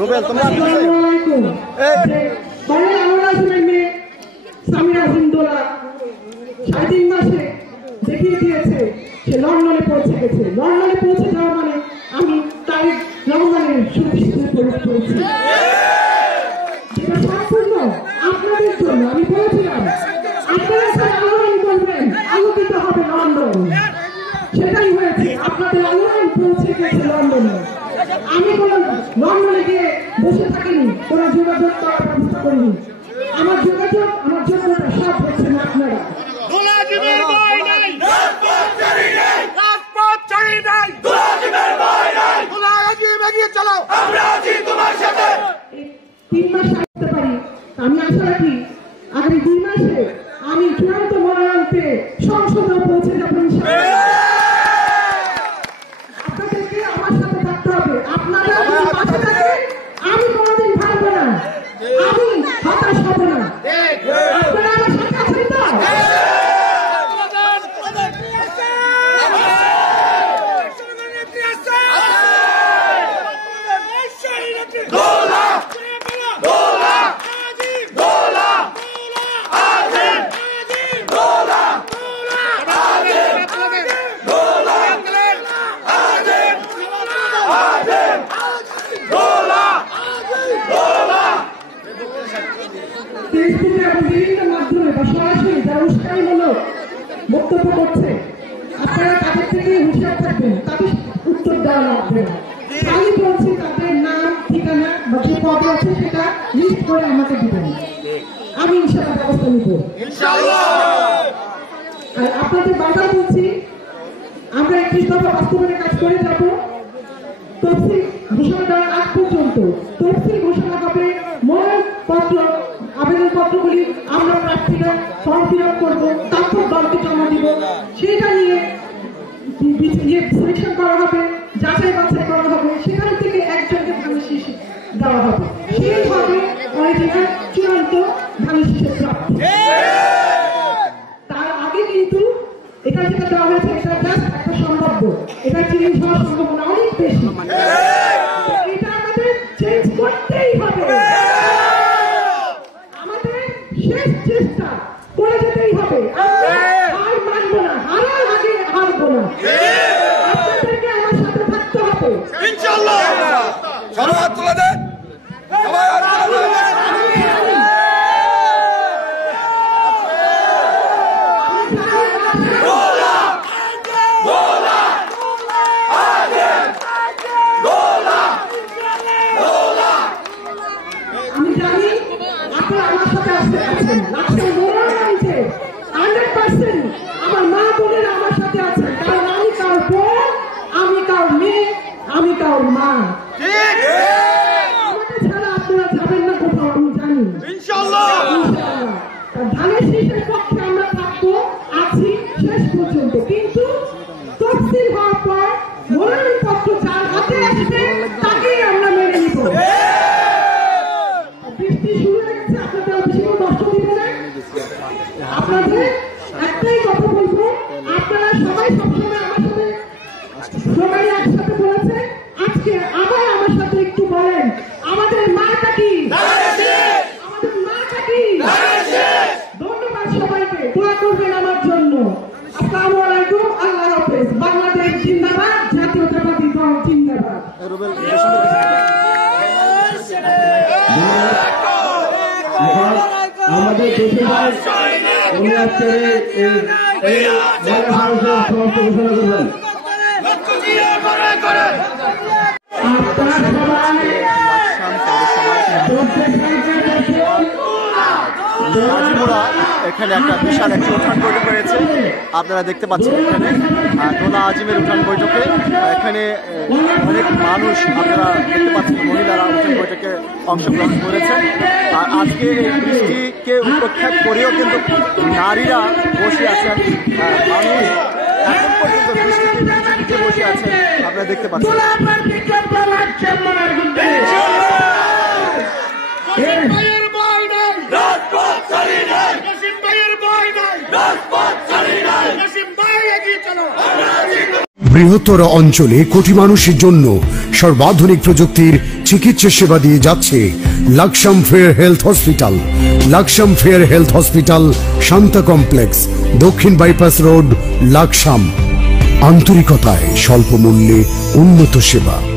রুবেল তোমরা আসসালামু আলাইকুম। বাংলা আলোচনার মেয়ে সামিরা জিন্দোলা 3.5 মাসে দেখিয়ে দিয়েছে সে লন্ডনে পৌঁছে গেছে। লন্ডনে পৌঁছে যাওয়া মানে আমি তাই লন্ডনের সুবিশিষ্ট করেছি। যেটা সম্পূর্ণ আপনাদের জন্য। আমি বলেছিলাম আপনারা যারা আলোড়ন করবেন আলোকিত হবে লন্ডন, সেটাই হয়েছে। আপনাদের আলোড়ন পৌঁছে গেছে লন্ডনে। আমি কোনো লন্ডনে গিয়ে বসে থাকিনি, কোনো যোগাযোগ করার ব্যবস্থা করিনি। আমার যোগাযোগ আমার যোগ্যতা সব হচ্ছে না আপনারা। তিন মাস আসতে পারি, আমি আশা রাখি আগামী 2 মাসে আমি চূড়ান্ত মনোনয়ন পেয়ে সংসদে পৌঁছে যাবো। আপনাদেরকে আমার সাথে থাকতে হবে। আপনারা পাশে থাকেন, আমি কোনোদিন ভাববো না, আমি হতাশ হব না। আপনারা আমার সাথে আছেন তো? বিভিন্ন মাধ্যমে বা সরাসরি যারা উস্কানিমূলক বক্তব্য করছে, আপনারা তাদের থেকে হুঁশিয়ার থাকবেন, তাদের উত্তর দেওয়া লাগবে না। আমি বলছি তাদের নাম ঠিকানা বা যে পদে আছে সেটা লিস্ট করে আমাকে দিবেন, আমি ইনশাআল্লাহ ব্যবস্থা নিব। আর আপনাদের বারবার বলছি আমরা 31 দফা বাস্তবায়নের কাজ করে যাব। তফসিল ঘোষণা দেওয়ার আগ পর্যন্ত তফসিল ঘোষণা হবে, মনোনয়নপত্র আবেদনপত্রগুলি আমরা প্রার্থীরা ফর্ম ফিল আপ করবো, তারপর দলকে জমা দিব। সেটা নিয়ে সিলেকশন করা হবে, যাচাই বাছাই করা হবে, সেখান থেকে একজনকে ধানের শীষ দেওয়া হবে। সেই হবে অরিজিনাল চূড়ান্ত ধানের শীষের প্রাপ্তি। তার আগে কিন্তু এটা যেটা দেওয়া হয়েছে এটা জাস্ট একটা সম্ভাব্য, এটা চেঞ্জ হওয়ার সম্ভাবনা অনেক বেশি। এটা আমাদের চেঞ্জ করতেই হবে, আমাদের শেষ চেষ্টা করে যেতেই হবে। আর মানবো না, হারার আগে হারবো না। আপনাদেরকে আমার সাথে থাকতে হবে ইনশাআল্লাহ। সবাই হাত তুলে দেন, সবাই হাত তুলে দেন। আমি জানি আপনারা আমার সাথে আসতে পারছেন, লাস্টের মনোনয়ন আছে 100%। আমার মা বোনেরা আমার সাথে আছেন, কারণ আমি কার বোন, আমি কার মেয়ে, আমি কার মা। আমাকে ছাড়া আপনারা যাবেন না কোথাও, আমি জানি ইনশাআল্লাহ। ধানের শীষের পক্ষে আমরা থাকবো, আছি শেষ পর্যন্ত। কিন্তু তফসিল হওয়ার পর মনোনয়নপত্র যার হাতে আসবে তাকেই আমরা মেনে নিব। বৃষ্টি শুরু হয়ে গেছে, আপনাদের বেশি কষ্ট দিবে না। আপনাদের একটাই কথা বলবো, আপনারা সবাই সবসময় আমার সাথে সবাই একসাথে বলেছে, আজকে আবার আমার সাথে একটু বলেন আমাদের মাটা কি, আমাদের মাটা কি। ধন্যবাদ সবাইকে, দোয়া করবেন আমার জন্য। আসসালামু আলাইকুম, আল্লাহ হাফেজ। বাংলাদেশ জিন্দাবাদ, জাতীয়তাবাদী দল জিন্দাবাদ। আমাদের দেশের উনি আজকে ঘোষণা করবেন। এখানে একটা বিশাল একটি উঠান বৈঠক রয়েছে, আপনারা দেখতে পাচ্ছেন। এখানে দোলা আজিমের উঠান বৈঠকে এখানে অনেক মানুষ আপনারা দেখতে পাচ্ছেন, মহিলারা উঠান বৈঠকে অংশগ্রহণ করেছেন। আর আজকে এই বৃষ্টিকে উপেক্ষা করেও কিন্তু নারীরা বসে আছেন, মানুষ এখন পর্যন্ত বৃষ্টিতে ভিজে বসে আছেন, আপনারা দেখতে পাচ্ছেন। নাসিম ভাই এগিয়ে চলো। বৃহত্তর অঞ্চলে কোটি মানুষের জন্য সর্বাধুনিক প্রযুক্তির চিকিৎসা সেবা দিয়ে যাচ্ছে Laksam fair health hospital. Laksam fair health hospital, Shanta complex, দক্ষিণ বাইপাস রোড, লাকসাম। আন্তরিকতায় স্বল্প মূল্যে উন্নত সেবা।